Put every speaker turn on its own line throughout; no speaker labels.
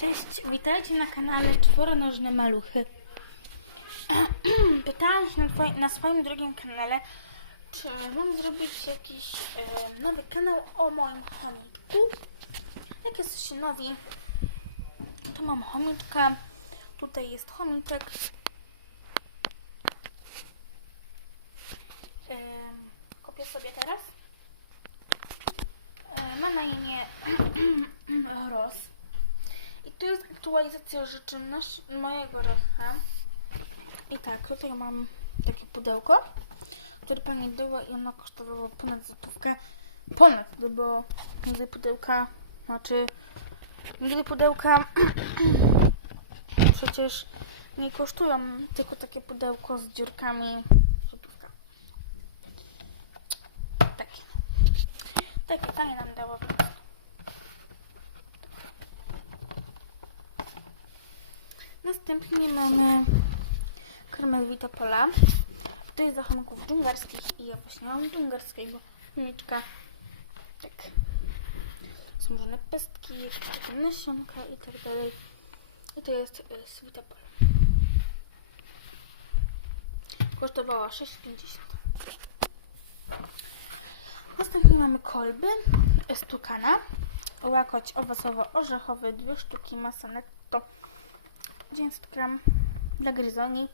Cześć, witajcie na kanale Czworonożne Maluchy. Pytałam się na, twoi- na swoim drugim kanale, czy mam zrobić jakiś e, nowy kanał o moim chomiczku. Jak jesteście nowi, to mam chomiczka. Tutaj jest chomiczek. Em, kopię sobie teraz. E, ma na imię Ros. I tu jest aktualizacja życzności mojego rocha. I tak, tutaj mam takie pudełko, które pani było i ono kosztowało ponad złotówkę. Ponad, no bo nigdy pudełka, znaczy nigdy pudełka przecież nie kosztują, tylko takie pudełko z dziurkami złotówka. Takie. Takie pani nam dało. Następnie mamy kremę Vita Pola. To jest do chomków dżungarskich i ja właśnie mam dżungarskiego chomyczka. Tak. Są różne pestki, jakieś nasionka i tak dalej. I to jest y, z Pola. Kosztowała 6,50. Następnie mamy kolby z tukana. Łakoć owocowo-orzechowy, dwie sztuki, masa netto 900 gram dla gryzoni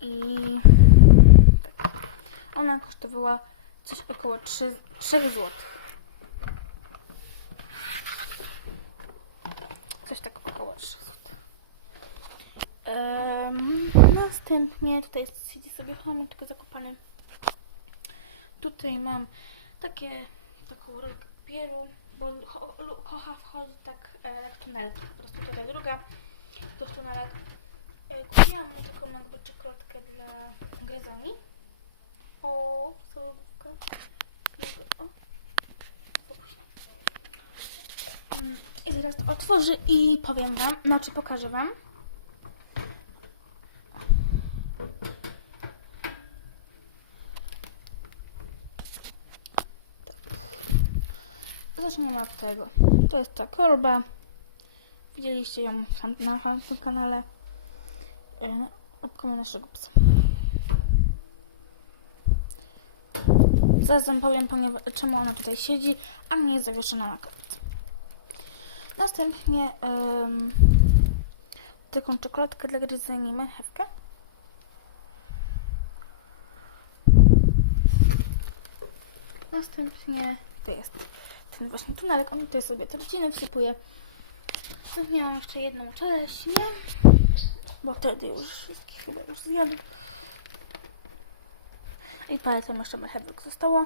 i tak. ona kosztowała coś około 3, 3 zł. Coś tak około 3 zł. Um, następnie tutaj siedzi sobie chomyczek zakopany. Tutaj mam takie, taką rolkę papieru, bo kocha wchodzi tak e, jak tunel. Po prostu tutaj druga, to tunelek. E, kupiłam taką jakby czekoladkę dla gryzoni. O. Mm, I zaraz to otworzę i powiem wam, znaczy pokażę wam. Zacznijmy od tego. To jest ta kolba. Widzieliście ją na naszym kanale. Yy, Obkomy naszego psa. Zaraz wam powiem, ponieważ, czemu ona tutaj siedzi, a nie jest zawieszona na klatce. Następnie ym, taką czekoladkę dla gryzeni marchewkę. Następnie to jest ten właśnie tunelek, on tutaj sobie te rodziny wsypuje. Następnie miałam jeszcze jedną czereśnię, bo wtedy już wszystkich chyba już zjadł. I parę tam jeszcze marchewek zostało.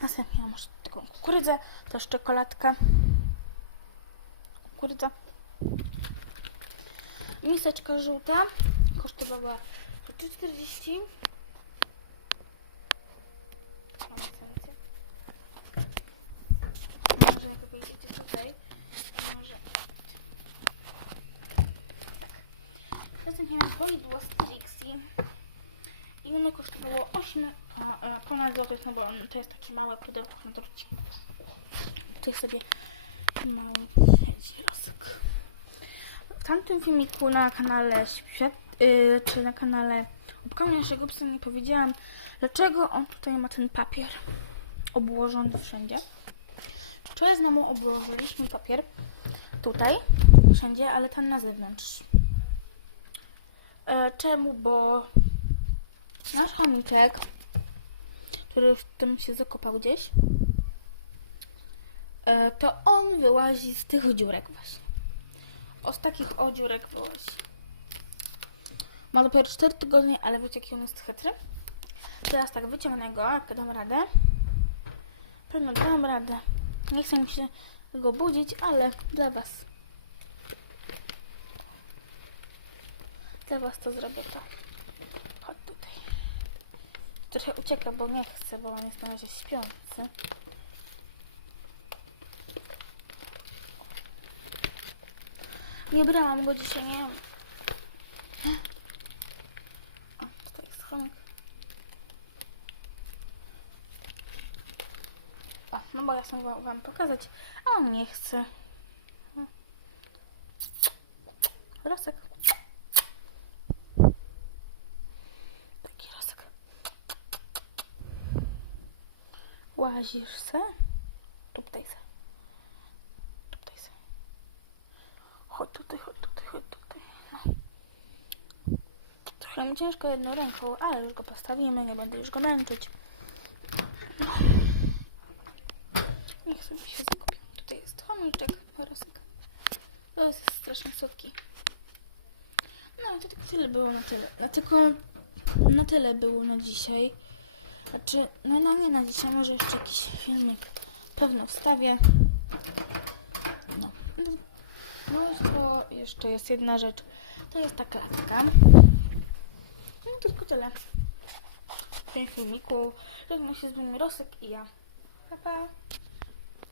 Następnie mam jeszcze taką kukurydzę, też czekoladka. Kukurydza. Miseczka żółta kosztowała 3,40. Mam rację. Może jak wyjdziecie tutaj, może. Tak. Polidło z Trixie. I ono kosztowało 8 a, a, ponad złotych, no bo to jest takie małe pudełko na torcie. Tutaj sobie mały siedzi rosek. W tamtym filmiku na kanale Świat, yy, czy na kanale Obkonie naszego psa nie powiedziałam, dlaczego on tutaj ma ten papier obłożony wszędzie. Wczoraj znowu obłożyliśmy papier tutaj, wszędzie, ale ten na zewnątrz. E, czemu? Bo nasz chomiczek, który w tym się zakopał gdzieś, e, to on wyłazi z tych dziurek właśnie. O, z takich o dziurek wyłazi. Ma dopiero 4 tygodnie, ale wiecie jaki on jest chytry? Teraz tak, wyciągnę go, jak dam radę. Pewno dam radę. Nie chcę mi się go budzić, ale dla was. Dla was to zrobię to. Chodź tutaj. Trochę ucieka, bo nie chce, bo on jest na razie śpiący. Nie brałam go dzisiaj, nie wiem. O, tutaj jest chomik. O, no bo ja chcę wam pokazać, a on nie chce. Rosek. Taki rosek. Łazisz se? Tutaj se. Tutaj se. Chodź tutaj, chodź tutaj, chodź tutaj. No. Trochę mi ciężko jedną ręką, ale już go postawimy, nie będę już go męczyć. No. Niech sobie się zakupię. Tutaj jest chomiczek, rosek. To jest strasznie słodki. No, to tylko tyle było na tyle. Tylko na tyle było na dzisiaj. Znaczy, no, no nie na dzisiaj, może jeszcze jakiś filmik pewno wstawię. No. No to jeszcze jest jedna rzecz. To jest ta klatka. No tylko tyle. W tym filmiku żegna się z wami Rosek i ja. Pa, pa.